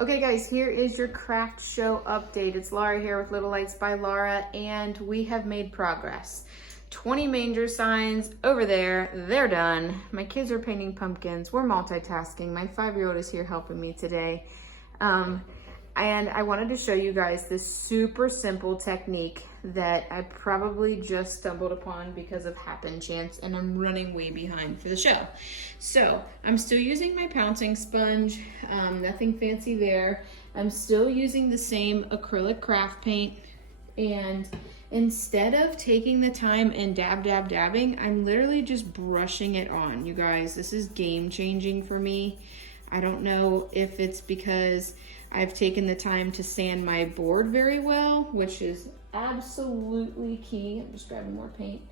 Okay guys, here is your craft show update. It's Laura here with Little Lights by Laura, and we have made progress. 20 manger signs over there, they're done. My kids are painting pumpkins, we're multitasking. My 5-year-old is here helping me today. And I wanted to show you guys this super simple technique that I probably just stumbled upon because of happen chance, and I'm running way behind for the show. So I'm still using my pouncing sponge, nothing fancy there. I'm still using the same acrylic craft paint, and instead of taking the time and dabbing, I'm literally just brushing it on. You guys, this is game changing for me. I don't know if it's because I've taken the time to sand my board very well, which is absolutely key. I'm just grabbing more paint.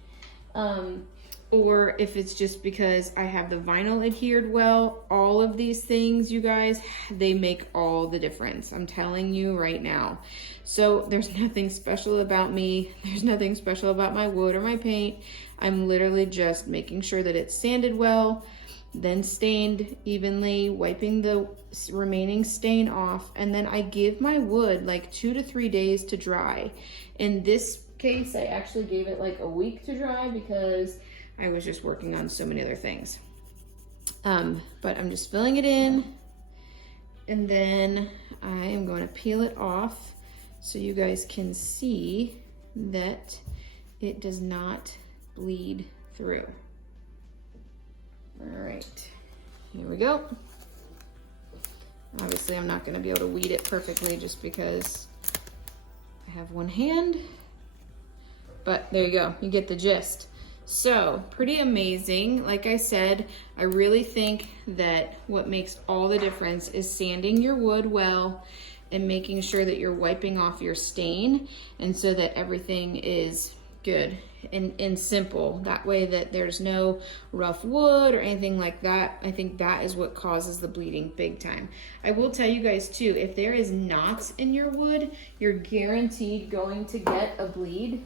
Or if it's just because I have the vinyl adhered well. All of these things, you guys, they make all the difference. I'm telling you right now. So there's nothing special about me. There's nothing special about my wood or my paint. I'm literally just making sure that it's sanded well, then stained evenly, wiping the remaining stain off, and then I give my wood like 2 to 3 days to dry. In this case, I actually gave it like a week to dry because I was just working on so many other things. But I'm just filling it in, and then I am going to peel it off so you guys can see that it does not bleed through. All right, here we go. Obviously, I'm not gonna be able to weed it perfectly just because I have one hand, but there you go, you get the gist. So, pretty amazing. Like I said, I really think that what makes all the difference is sanding your wood well and making sure that you're wiping off your stain, and so that everything is good and simple. That way that there's no rough wood or anything like that. I think that is what causes the bleeding big time. I will tell you guys too, if there is knots in your wood, you're guaranteed going to get a bleed,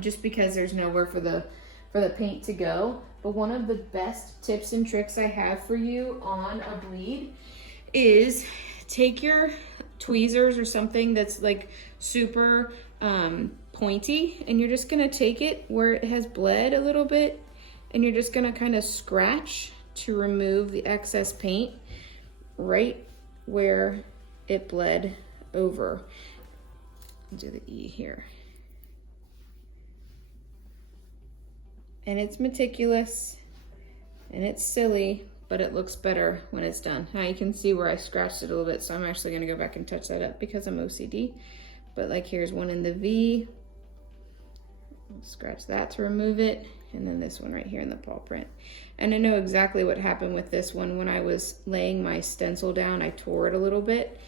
just because there's nowhere for the paint to go. But one of the best tips and tricks I have for you on a bleed is take your tweezers or something that's like super pointy, and you're just gonna take it where it has bled a little bit, and you're just gonna kind of scratch to remove the excess paint right where it bled over. I'll do the E here. And it's meticulous and it's silly, but it looks better when it's done. Now you can see where I scratched it a little bit, so I'm actually gonna go back and touch that up because I'm OCD. But like here's one in the V. I'll scratch that to remove it, and then this one right here in the paw print. And I know exactly what happened with this one. When I was laying my stencil down, I tore it a little bit.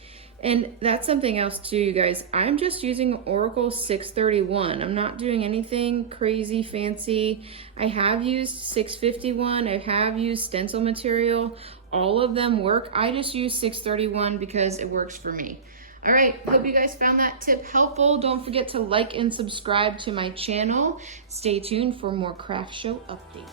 And that's something else too, you guys. I'm just using Oracle 631. I'm not doing anything crazy fancy. I have used 651. I have used stencil material. All of them work. I just use 631 because it works for me. All right, hope you guys found that tip helpful. Don't forget to like and subscribe to my channel. Stay tuned for more craft show updates.